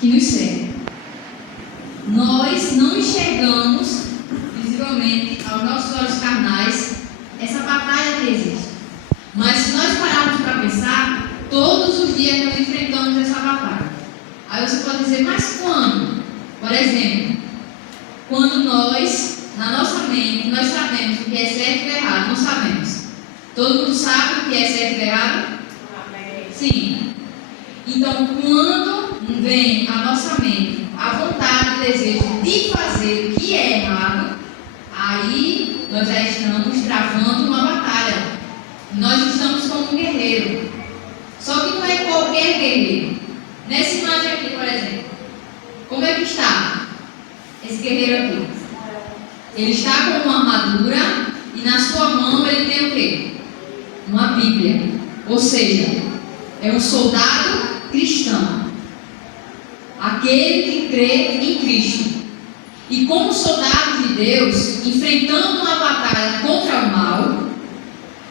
que nos cerca. Nós não enxergamos visivelmente aos nossos olhos carnais essa batalha que existe. Mas se nós pararmos para pensar, todos os dias nós enfrentamos essa batalha. Aí você pode dizer, mas quando? Por exemplo, quando nós, na nossa mente, nós sabemos o que é certo e errado, não sabemos. Todo mundo sabe o que é certo e errado? Sim. Então, quando vem à nossa mente a vontade e o desejo de fazer o que é errado, aí nós já estamos travando uma batalha. Nós estamos como um guerreiro. Só que não é qualquer guerreiro. Nessa imagem aqui, por exemplo, como é que está esse guerreiro aqui? Ele está com uma armadura e na sua mão ele tem o quê? Uma Bíblia. Ou seja, é um soldado cristão. Aquele que crê em Cristo. E como soldado de Deus, enfrentando uma batalha contra o mal,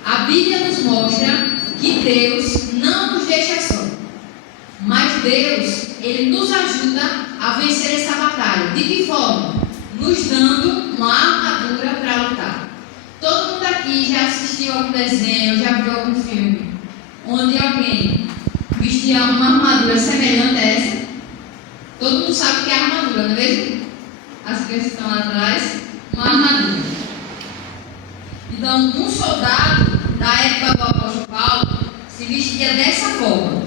a Bíblia nos mostra que Deus não nos deixa só. Mas Deus, Ele nos ajuda a vencer essa batalha. De que forma? Nos dando uma armadura para lutar. Todo mundo aqui já assistiu algum desenho, já viu algum filme, onde alguém vestia uma armadura semelhante a essa? Todo mundo sabe o que é armadura, não é mesmo? As crianças estão lá atrás, uma armadura. Então, um soldado da época do apóstolo Paulo se vestia dessa forma.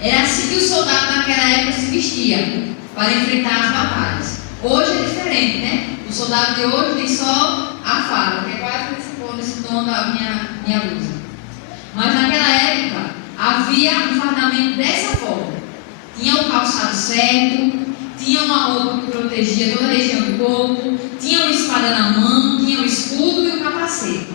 Era assim que o soldado naquela época se vestia para enfrentar as batalhas. Hoje é diferente, né? O soldado de hoje tem só a farda, que é quase nesse tom da minha blusa. Mas naquela época havia um fardamento dessa forma. Tinha o calçado certo, tinha uma roupa que protegia toda a região do corpo, tinha uma espada na mão, tinha um escudo e um capacete.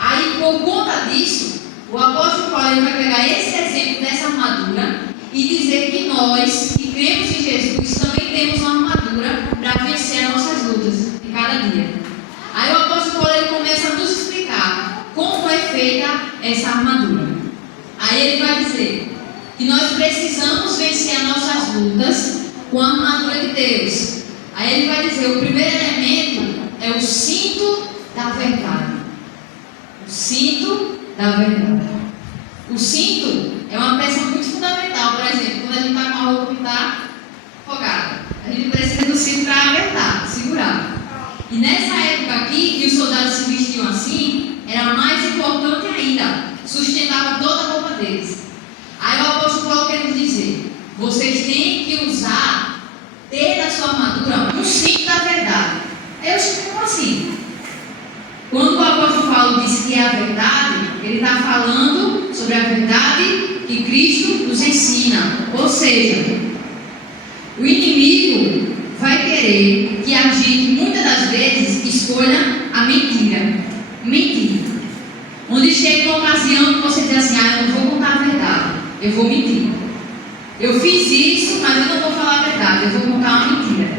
Aí, por conta disso, o apóstolo Paulo vai pegar esse exemplo dessa armadura e dizer que nós, que cremos em Jesus, também temos uma armadura para vencer as nossas lutas de cada dia. Aí o apóstolo Paulo começa a nos explicar como é feita essa armadura. Aí ele vai dizer que nós precisamos vencer as nossas lutas com a armadura de Deus. Aí ele vai dizer, o primeiro elemento é o cinto da verdade. O cinto da verdade. O cinto é uma peça muito fundamental. Por exemplo, quando a gente está com a roupa que está folgada, a gente precisa do cinto para apertar, segurar. E nessa época aqui, que os soldados se vestiam assim, era mais importante ainda, sustentava toda a roupa deles. Aí o apóstolo Paulo quer nos dizer, vocês têm que usar, ter na sua armadura um cinto da verdade. Eu sei como assim? Quando o apóstolo Paulo diz que é a verdade, ele está falando sobre a verdade que Cristo nos ensina. Ou seja, o inimigo vai querer que a gente, muitas das vezes, escolha a mentira. Mentir. Onde chega uma ocasião que você diz assim, eu não vou contar a verdade, eu vou mentir. Eu fiz isso, mas eu não vou falar a verdade, eu vou contar uma mentira.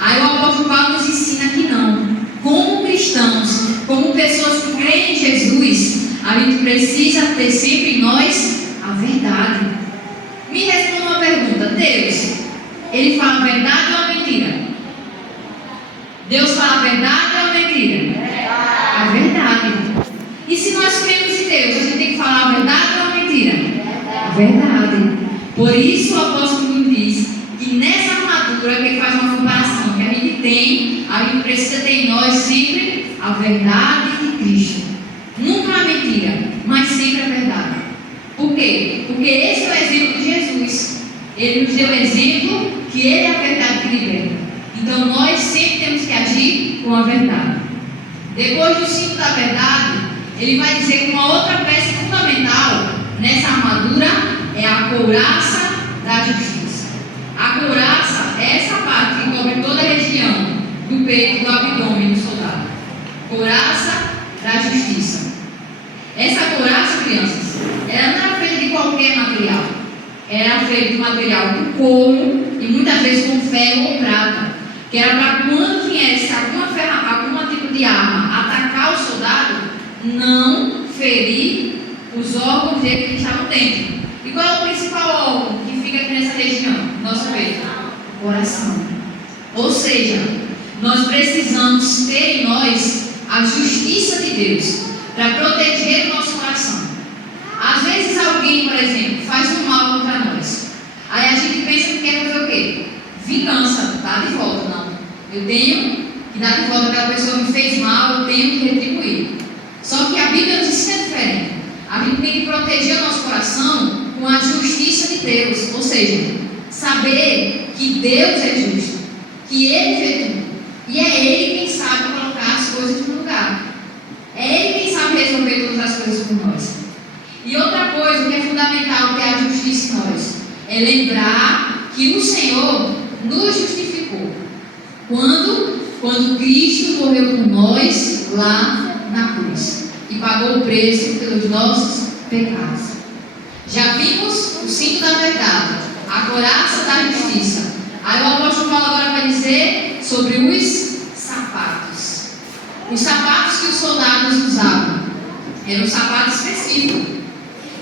Aí o apóstolo Paulo nos ensina que não. Como cristãos, como pessoas que creem em Jesus, a gente precisa ter sempre em nós a verdade. Me responda uma pergunta, Deus, Ele fala a verdade ou a mentira? Deus fala a verdade ou a mentira? A verdade. E se nós cremos em Deus, a gente tem que falar a verdade ou a mentira? A verdade. Por isso o apóstolo nos diz que nessa armadura, que ele faz uma comparação que a gente precisa ter em nós sempre a verdade de Cristo. Nunca a mentira, mas sempre a verdade. Por quê? Porque esse é o exemplo de Jesus. Ele nos deu o exemplo que Ele é a verdade que liberta. Então nós sempre temos que agir com a verdade. Depois do cinto da verdade, ele vai dizer que uma outra peça fundamental nessa armadura é a couraça da justiça. A couraça é essa parte que cobre toda a região do peito, do abdômen do soldado. Couraça da justiça. Essa couraça, crianças, ela não era feita de qualquer material. Era feita de material com couro e muitas vezes com ferro ou prata, que era para quando viesse algum tipo de arma atacar o soldado, não ferir os órgãos dele que estavam dentro. E qual é o principal órgão que fica aqui nessa região, nosso peito? Coração. Ou seja, nós precisamos ter em nós a justiça de Deus para proteger o nosso coração. Às vezes alguém, por exemplo, faz um mal contra nós. Aí a gente pensa que quer fazer o quê? Vingança, dar de volta. Não. Eu tenho que dar de volta aquela pessoa que me fez mal, eu tenho que retribuir. Só que a Bíblia nos ensina diferente. A gente tem que proteger o nosso coração com a justiça de Deus. Ou seja, saber que Deus é justo, que Ele fez tudo. E é Ele quem sabe colocar as coisas no lugar. É Ele quem sabe resolver todas as coisas por nós. E outra coisa que é fundamental ter a justiça em nós é lembrar que o Senhor nos justificou quando Cristo morreu por nós lá na cruz e pagou o preço pelos nossos pecados. Já vimos o cinto da verdade, a couraça da justiça. Aí o apóstolo Paulo agora vai dizer sobre os sapatos. Os sapatos que os soldados usavam eram sapatos específicos.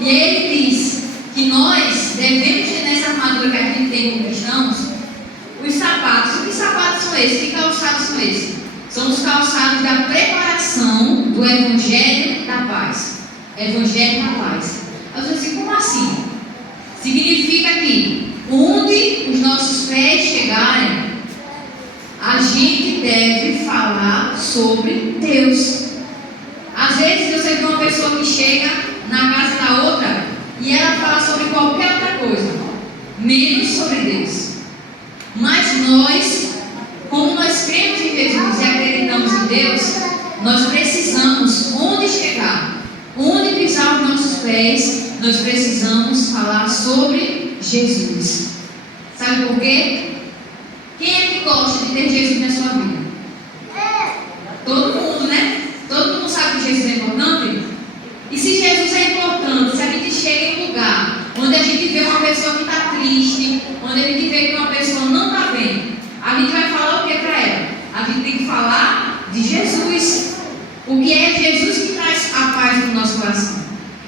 E aí ele diz que nós devemos ter nessa armadura que a gente tem como cristãos os sapatos. E que sapatos são esses? Que calçados são esses? São os calçados da preparação do Evangelho da Paz. Evangelho da Paz. Eu disse assim, como assim? Significa que onde os nossos pés chegarem, a gente deve falar sobre Deus. Às vezes você vê uma pessoa que chega na casa da outra e ela fala sobre qualquer outra coisa, menos sobre Deus. Mas nós, como nós cremos em Jesus e acreditamos em Deus, nós precisamos, onde chegar, onde pisar os nossos pés, nós precisamos falar sobre Jesus. Sabe por quê? Quem é que gosta de ter Jesus na sua vida? Todo mundo, né? Todo mundo sabe que Jesus é importante? E se Jesus é importante, se a gente chega em um lugar onde a gente vê uma pessoa que está triste, onde a gente vê que uma pessoa não está bem, a gente vai falar o que para ela? A gente tem que falar de Jesus. Porque é Jesus que traz a paz no nosso coração.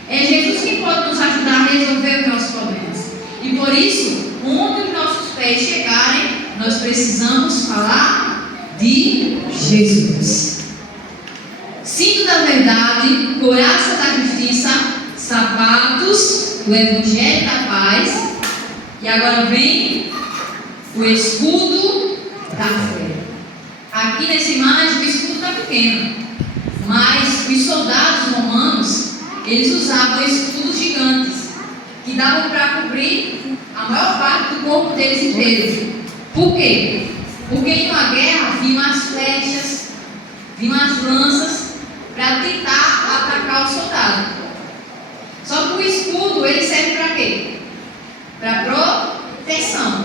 É Jesus que pode nos ajudar a resolver os nossos problemas. E por isso, onde os nossos pés chegarem, nós precisamos falar de Jesus. Cinto da verdade, couraça da justiça, sapatos do Evangelho da Paz. E agora vem o escudo da fé. Aqui nessa imagem o escudo está pequeno, mas os soldados romanos, eles usavam escudos gigantes que davam para cobrir a maior parte do corpo deles inteiro. Por quê? Porque em uma guerra vinham as flechas, vinham as lanças para tentar atacar o soldado. Só que o escudo, ele serve para quê? Para proteção.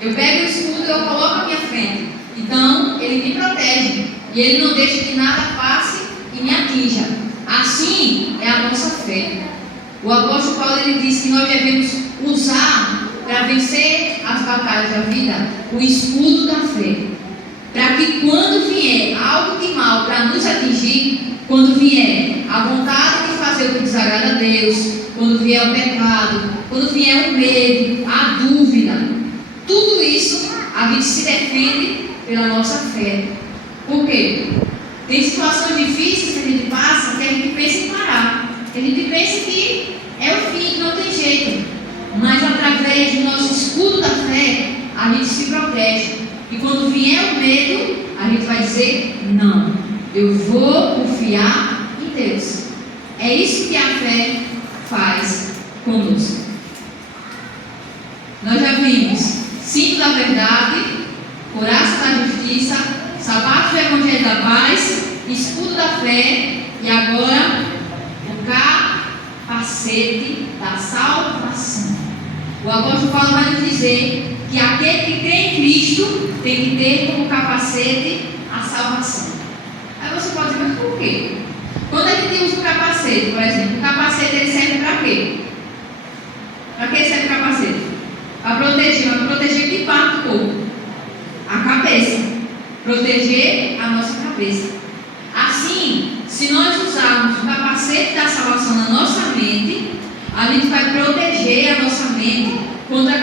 Eu pego o escudo e eu coloco à minha frente. Então, ele me protege. E ele não deixa que nada passe e me atinja. Assim é a nossa fé. O apóstolo Paulo, ele diz que nós devemos usar para vencer as batalhas da vida o escudo da fé. Para que quando vier algo de mal para nos atingir, quando vier a vontade de fazer o que desagrada a Deus, quando vier o pecado, quando vier o medo, a dúvida, tudo isso a gente se defende pela nossa fé. Por quê? Tem situações difíceis que a gente passa que a gente pensa em parar, que a gente pensa que é o fim, que não tem jeito. Mas através do nosso escudo da fé, a gente se protege. E quando vier o medo, a gente vai dizer: não, eu vou confiar em Deus. É isso que a fé faz conosco. Nós já vimos cinto da verdade, couraça da justiça, sapato do Evangelho da Paz, escudo da fé e agora o capacete da salvação. O apóstolo Paulo vai nos dizer que aquele que crê em Cristo tem que ter como capacete a salvação. Aí você pode dizer, mas por quê? Quando a gente usa o capacete, por exemplo, o capacete ele serve para quê? Para que serve o capacete? Para proteger que parte do corpo? A cabeça. Proteger a nossa cabeça. Assim, se nós usarmos o capacete da salvação na nossa mente, a gente vai proteger a nossa mente contra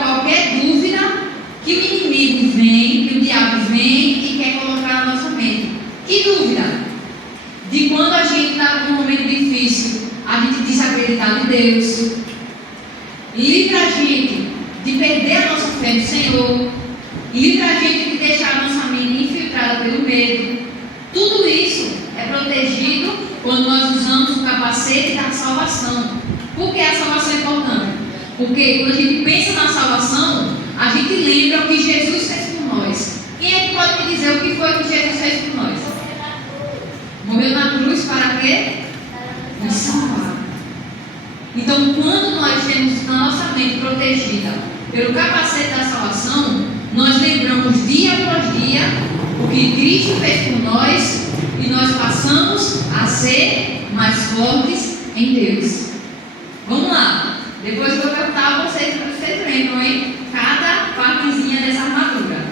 perder a nossa fé no Senhor, e livra a gente de deixar a nossa mente infiltrada pelo medo. Tudo isso é protegido quando nós usamos o capacete da salvação. Por que a salvação é importante? Porque quando a gente pensa na salvação, a gente lembra o que Jesus fez por nós. Quem é que pode me dizer o que foi que Jesus fez por nós? Morreu na cruz para quê? Nos salvar. Então, quando nós temos a nossa mente protegida pelo capacete da salvação, nós lembramos dia após dia o que Cristo fez por nós e nós passamos a ser mais fortes em Deus. Vamos lá. Depois eu vou perguntar a vocês, para vocês lembram, hein? Cada partezinha dessa armadura.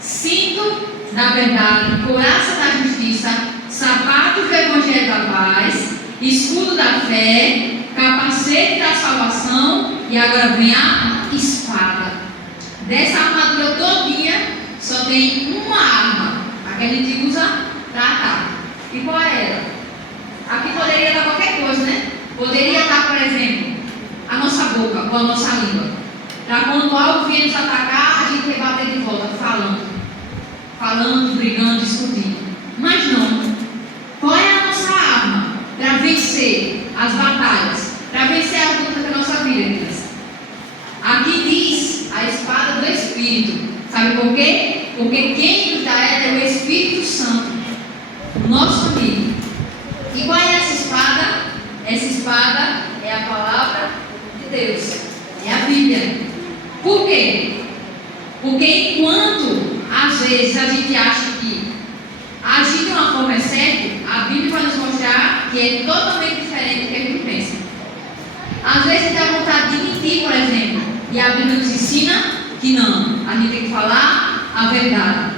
Cinto da verdade, couraça da justiça, sapatos do evangelho da paz, escudo da fé, capacete da salvação e agora vem a espada. Dessa armadura todinha só tem uma arma, a que a gente usa para ataque. E qual é ela? Aqui poderia estar qualquer coisa, né? Poderia estar, por exemplo, a nossa boca ou a nossa língua. Para quando algo vier nos atacar, a gente rebater de volta, falando, brigando, discutindo. Mas não. Qual é a nossa arma para vencer as batalhas, para vencer as lutas da nossa vida, criança? Aqui diz a espada do Espírito. Sabe por quê? Porque quem nos dá ela é o Espírito Santo, o nosso amigo. E qual é essa espada? Essa espada é a palavra de Deus, é a Bíblia. Por quê? Porque enquanto às vezes a gente acha que agir de uma forma é certo, a Bíblia vai nos mostrar que é totalmente diferente do que a gente pensa. Às vezes você tem vontade de mentir, por exemplo, e a Bíblia nos ensina que não, a gente tem que falar a verdade.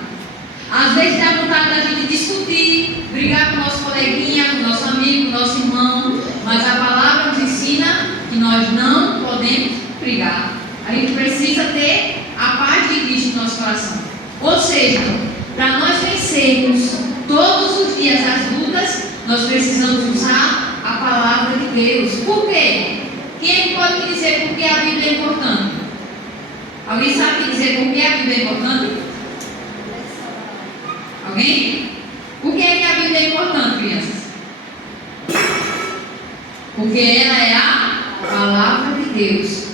Às vezes dá vontade da gente discutir, brigar com o nosso coleguinha, com o nosso amigo, com o nosso irmão, mas a palavra nos ensina que nós não podemos brigar. A gente precisa ter a paz de Cristo no nosso coração. Ou seja, para nós vencermos todos os dias as lutas, nós precisamos usar a palavra de Deus. Por quê? Quem é que pode me dizer por que a Bíblia é importante? Alguém sabe me dizer por que a Bíblia é importante? Alguém? Por que é que a Bíblia é importante, crianças? Porque ela é a palavra de Deus.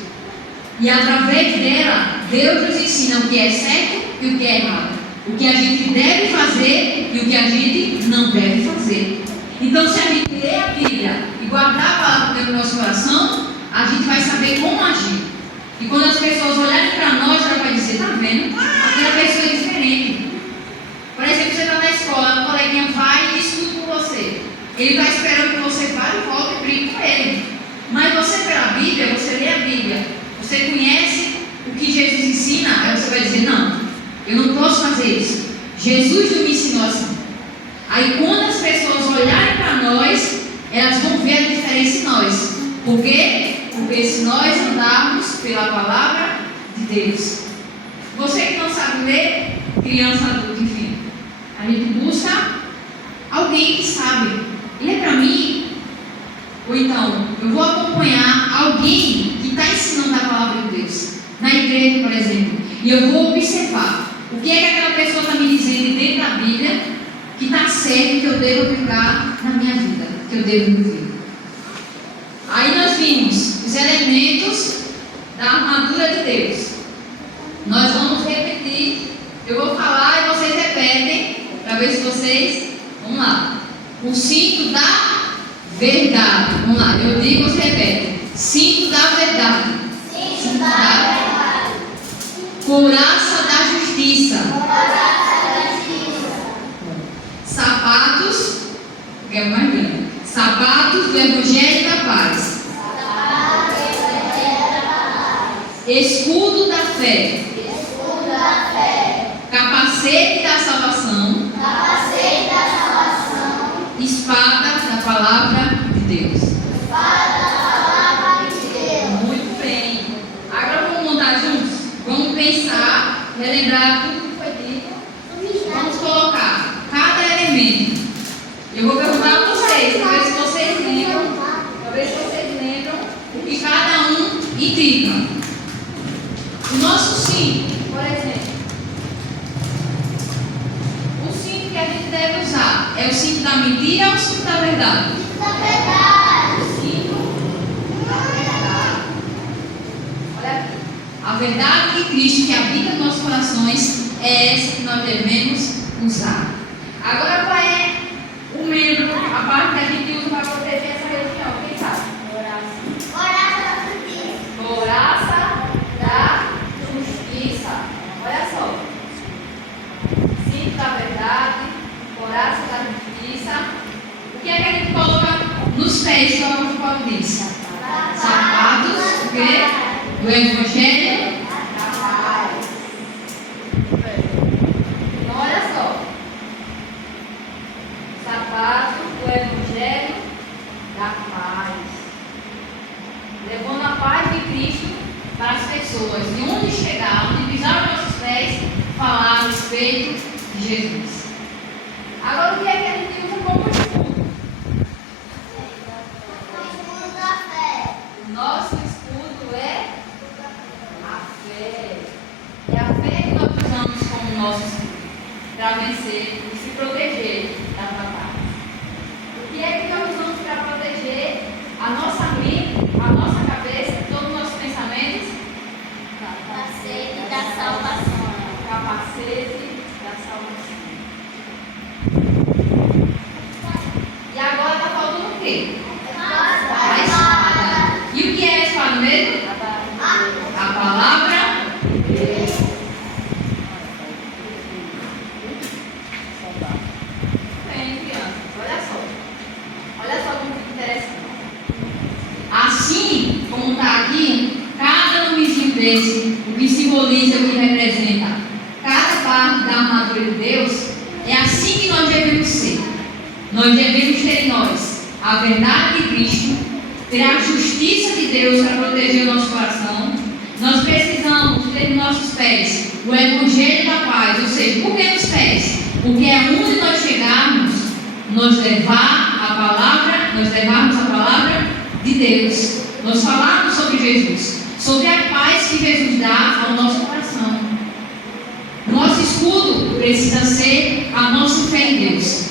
E através dela, Deus nos ensina o que é certo e o que é errado. O que a gente deve fazer e o que a gente não deve fazer. Então, se a gente ler a Bíblia e guardar a palavra dentro do nosso coração, a gente vai saber como agir. E quando as pessoas olharem para nós, ela vai dizer, tá vendo? Aquela pessoa é diferente. Por exemplo, você está na escola, a coleguinha vai e discute com você. Ele está esperando que você vá e volte e brigue com ele. Mas você, pela Bíblia, você lê a Bíblia, você conhece o que Jesus ensina, aí você vai dizer, não, eu não posso fazer isso. Jesus não me ensinou assim. Aí quando as pessoas olharem para nós, elas vão ver a diferença em nós. Por quê? Porque se nós andarmos pela palavra de Deus. Você que não sabe ler, criança, adulto, enfim, a gente busca alguém que sabe. Lê para mim. Ou então, eu vou acompanhar alguém que está ensinando a palavra de Deus. Na igreja, por exemplo. E eu vou observar o que é que aquela pessoa está me dizendo dentro da Bíblia que está certo, que eu devo aplicar na minha vida, que eu devo viver. Aí nós vimos os elementos da armadura de Deus. Nós vamos repetir. Eu vou falar e vocês repetem para ver se vocês... Vamos lá. O cinto da verdade. Vamos lá. Eu digo, você repete. Cinto da verdade. Cinto da verdade. Couraça da justiça. Couraça da justiça. Sapatos. Que é mais grande. Sapatos do evangelho da paz. Sapatos do evangelho da paz. Escudo da fé. Escudo da fé. Capacete da salvação. Capacete da salvação. Espada da palavra de Deus. Espada da palavra de Deus. Muito bem. Agora vamos montar juntos? Vamos pensar, relembrar tudo que foi dito. Vamos colocar cada elemento. Eu vou perguntar a vocês, para ver se vocês lembram. Para ver se vocês lembram o que cada um indica. O nosso cinto, por exemplo. O cinto que a gente deve usar é o cinto da mentira ou o cinto da verdade? Da verdade. O cinto da verdade. Olha aqui. A verdade de Cristo que habita nos nossos corações é essa que nós devemos usar. Agora, qual é o membro, a parte que a gente usa para proteger essa religião? Quem sabe? Couraça da justiça. Olha só. Cinto da verdade, couraça da justiça. O que é que a gente coloca nos pés, como o apóstolo Paulo diz? Sapatos, o quê? Do Evangelho da paz. Então, olha só. Sapatos do Evangelho da paz. Levando a paz de Cristo para as pessoas. De onde chegar, onde pisar os nossos pés, falar a respeito de Jesus. Agora, o que é que a gente usa como escudo? O nosso escudo é a fé. É a fé que nós usamos como nosso escudo para vencer e se proteger das batalhas. O que é que nós usamos para proteger a nossa mente, a nossa cabeça, todos os nossos pensamentos? Capacete da salvação. Capacete da salvação. E agora está faltando o quê? A espada. E o que é a espada mesmo? A palavra de Deus. Bem, crianças, olha só. Olha só como fica interessante. Assim como está aqui, cada nomezinho desse, o que simboliza, o que representa cada parte da armadura de Deus, é assim que nós devemos ser. Nós devemos ter em nós a verdade de Cristo, ter a justiça de Deus para proteger o nosso coração. Nós precisamos ter nos nossos pés o Evangelho da paz, ou seja, por que nos pés? Porque é onde nós chegarmos, nós levarmos a palavra de Deus, nós falarmos sobre Jesus, sobre a paz que Jesus dá ao nosso coração. Nosso escudo precisa ser a nossa fé em Deus.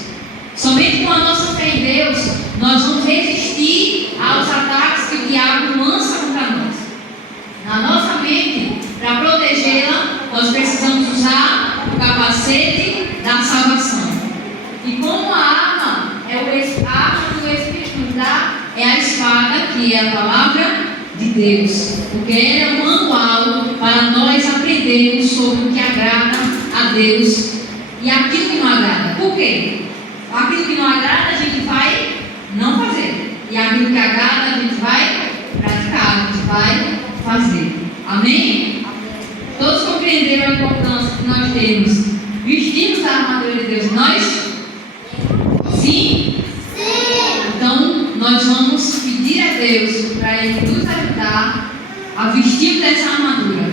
Somente com a nossa fé em Deus nós vamos resistir aos ataques que o diabo lança contra nós. Na nossa mente, para protegê-la, nós precisamos usar o capacete da salvação. E como a arma que o Espírito nos dá, é a espada, que é a palavra de Deus. Porque ela é um manual para nós aprendermos sobre o que agrada a Deus e aquilo que não agrada. Por quê? Aquilo que não agrada a gente vai não fazer. E aquilo que agrada a gente vai praticar, a gente vai fazer. Amém? Todos compreenderam a importância que nós temos vestirmos a armadura de Deus? Nós? Sim? Então, nós vamos pedir a Deus para Ele nos ajudar a vestir dessa armadura,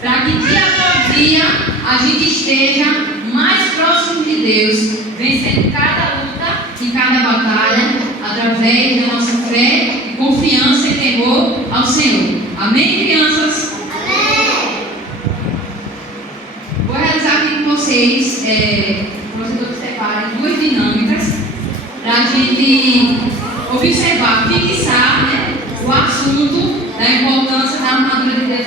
para que dia após dia a gente esteja mais próximo de Deus, vencendo cada luta e cada batalha, através da nossa fé e confiança e temor ao Senhor. Amém, crianças? Amém. Vou realizar aqui com vocês, vocês observarem duas dinâmicas para a gente observar, fixar, né, o assunto da importância da armadura de Deus.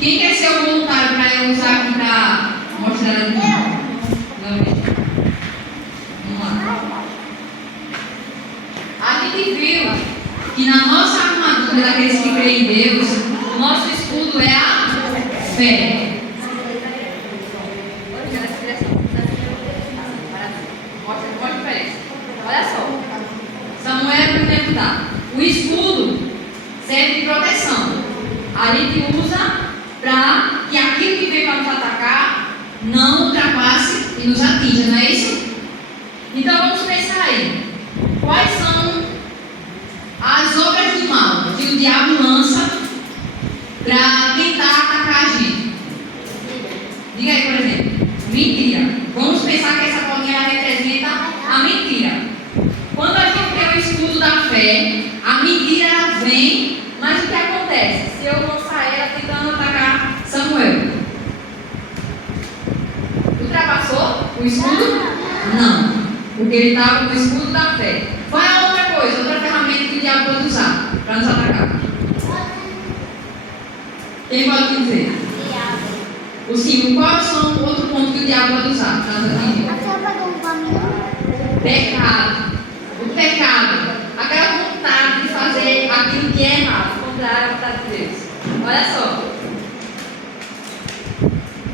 Quem quer ser o voluntário para eu usar aqui para mostrar a dinâmica? Vamos lá. A gente viu que na nossa armadura daqueles que creem em Deus, o nosso escudo é a fé. Olha só, Samuel, por exemplo, tá. O escudo serve de proteção. A gente usa para que aquilo que vem para nos atacar não ultrapasse e nos atinja, não é isso? Então vamos pensar aí. Quais são as obras do mal que o diabo lança para tentar atacar a gente? Diga aí, por exemplo. Mentira. Vamos pensar que essa bolinha representa a mentira. Quando a gente tem o escudo da fé, a mentira ela vem, mas o que acontece? Se eu lançar ela tentando atacar Samuel, ultrapassou o escudo? Não, porque ele estava com o escudo da fé. Qual é a outra coisa, outra ferramenta que o diabo pode usar para nos atacar? Quem pode me dizer? O 5. Qual são o outro ponto que o diabo pode usar para nos atingir? Pecado. O pecado. Aquela vontade de fazer aquilo que é errado, contrário à vontade de Deus. Olha só.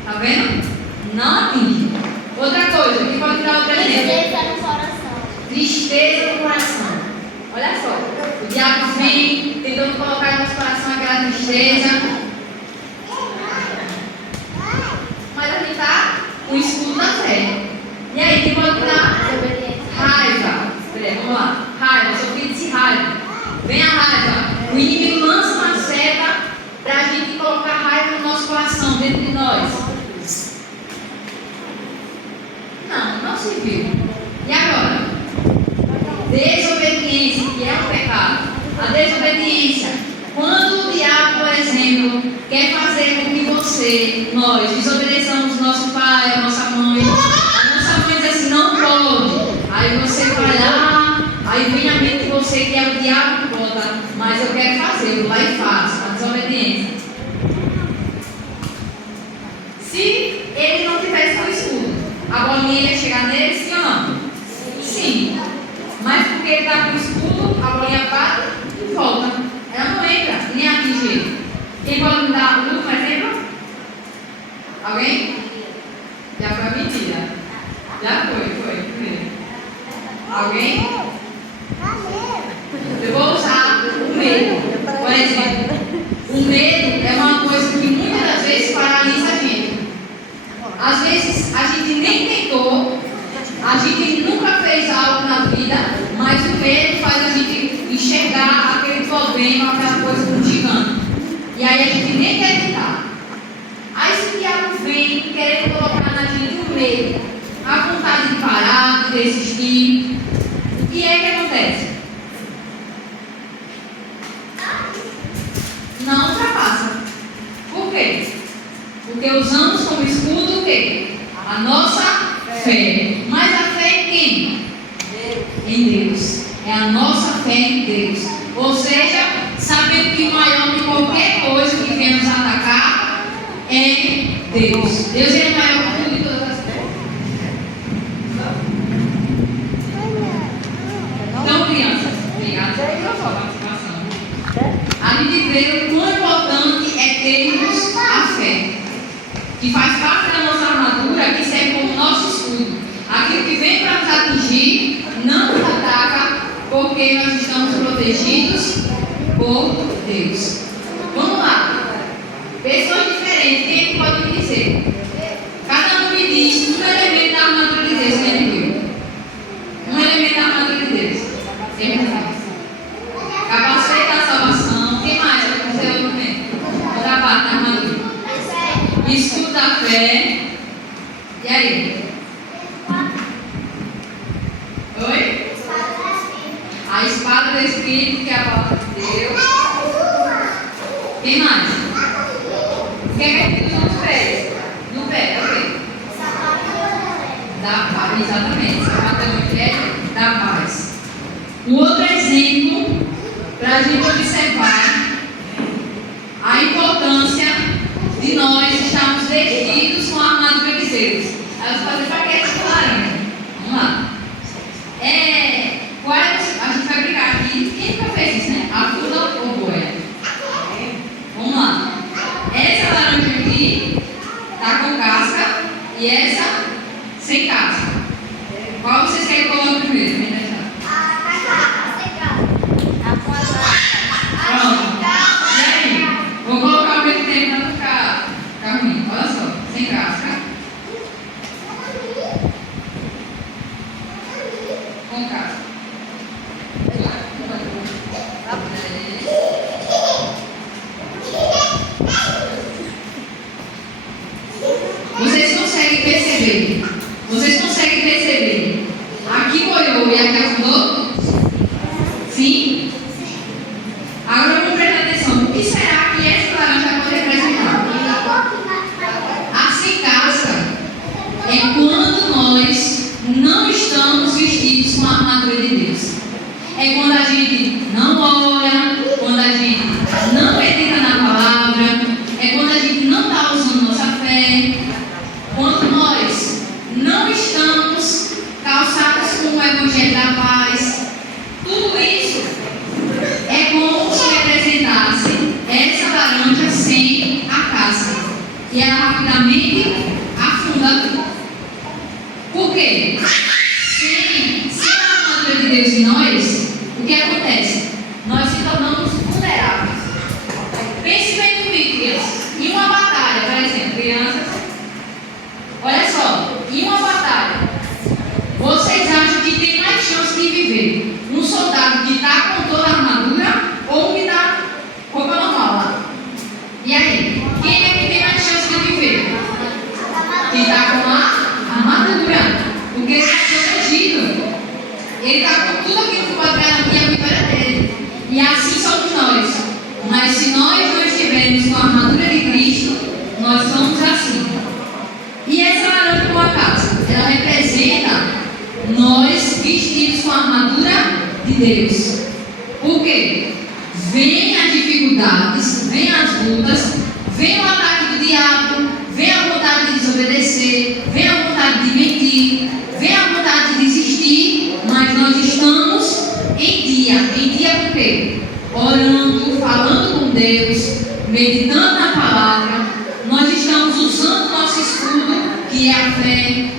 Tá vendo? Não atinge. Outra coisa, que pode dar outra exemplo? Tristeza no coração. Tristeza no coração. Olha só. O diabo vem tentando colocar no nosso coração aquela tristeza. Mas a gente está com o escudo da fé. E aí, quem pode dar? Raiva. Peraí, vamos lá. Raiva, seu filho disse raiva. Vem a raiva. O inimigo lança uma seta para a gente colocar raiva no nosso coração, dentro de nós. Não serviu. E agora? Desobediência, que é um pecado. A desobediência. Quando o diabo, por exemplo, quer fazer com que nós desobedeçamos nosso pai, a nossa mãe diz assim, não pode. Aí você vai lá, aí vem a mente de você que é o diabo que bota, mas eu quero fazer, eu vou lá e faço, a desobediência. Se ele não tivesse com o escudo, a bolinha ia chegar nele, sim ou não? Sim. Mas porque ele está com o escudo, a bolinha bate e volta. Ela não entra, nem atinge ele. Quem pode me dar o último exemplo? Alguém? Já foi a mentira. Já foi. Alguém? Eu vou usar o medo. Por exemplo, o medo é uma coisa que muitas das vezes paralisa a gente. Às vezes a gente nem tentou, a gente nunca fez algo na vida, mas o medo faz a gente enxergar aquele problema, aquela coisa como gigante. E aí a gente nem quer tentar. Aí se o diabo vem querendo colocar na gente o medo, a vontade de parar, de desistir, o que é que acontece? Não ultrapassa. Por quê? Porque usamos como escudo o quê? A nossa fé. Mas a fé em quem? Em Deus. É a nossa fé em Deus. Ou seja, sabendo que o maior de qualquer coisa que venha nos atacar é Deus. Deus é maior que tudo e todas as coisas. Então, crianças, obrigada pela sua participação. A gente vê o quão importante é termos a fé, que faz parte da nossa armadura, que serve como nosso escudo. Aquilo que vem para nos atingir não nos ataca, porque nós estamos protegidos por Deus. Vamos lá. Pessoas diferentes, quem é que pode me dizer? Cada um me diz um elemento da armadura de Deus. Quem é viu? Um elemento da armadura de Deus. Quem é? Capacete da salvação. Quem mais? Você é outro elemento. Outra parte da armadura. Escudo da fé. E aí? Oi? A espada do Espírito, que é a palavra de Deus. Quem mais? O que é que a gente usa nos pés? No pé, é o quê? Da paz, exatamente. Sapato é o que? Da paz. Um outro exemplo para a gente observar a importância de nós estarmos vestidos com a armadura de Deus. Aí eu vou fazer para que essa laranja? Vamos lá. A gente vai brincar aqui. Quem nunca fez isso, né? A fula ou boia? Vamos lá. Essa laranja aqui tá com casca e essa sem casca. Qual vocês querem colocar primeiro? Sim? Agora vamos prestar atenção. O que será que essa laranja pode representar? A cicaça é quando nós não estamos vestidos com a armadura de Deus. É quando a gente não ora, quando a gente não medita na palavra, é quando a gente não está usando nossa fé, quando nós não estamos calçados com o Evangelho da Paz. Tudo isso é como se representasse essa laranja sem a casca. E ela rapidamente afunda. Por quê? Sem a armadura de Deus em nós, o que acontece? Nós se tornamos vulneráveis. Pense bem comigo, crianças. Em uma batalha, por exemplo, crianças, olha só, em uma batalha, vocês acham que tem mais chance de viver um soldado que está com toda a armadura ou um que está com a normal? E aí? Quem é que tem mais chance de viver? Quem está com a armadura, porque ele está protegido. Ele está com tudo aquilo que pode garantir a vitória dele. E assim somos nós. Mas se nós não estivermos com a armadura de Cristo, nós somos assim. E essa laranja com a casa, ela representa nós vestidos com a armadura de Deus. Por quê? Vem as dificuldades, vem as lutas, vem o ataque do diabo, vem a vontade de desobedecer, vem a vontade de mentir, vem a vontade de desistir, mas nós estamos em dia. Em dia por quê? Orando, falando com Deus, meditando na palavra. Nós estamos usando o nosso escudo, que é a fé.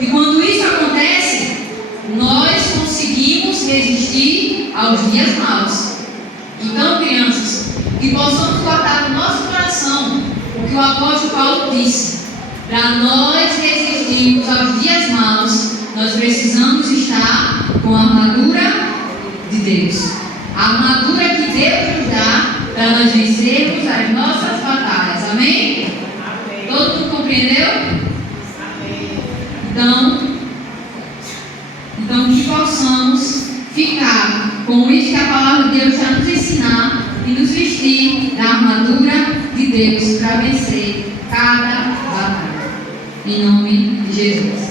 E quando isso acontece, nós conseguimos resistir aos dias maus. Então, crianças, que possamos guardar no nosso coração o que o apóstolo Paulo disse. Para nós resistirmos aos dias maus, nós precisamos estar com a armadura de Deus. A armadura que Deus nos dá para nós vencermos as nossas batalhas. Amém? Amém. Todo mundo compreendeu? Amém. Então que possamos ficar com isso que a palavra de Deus já nos ensinar e nos vestir da armadura de Deus para vencer cada batalha. Em nome de Jesus.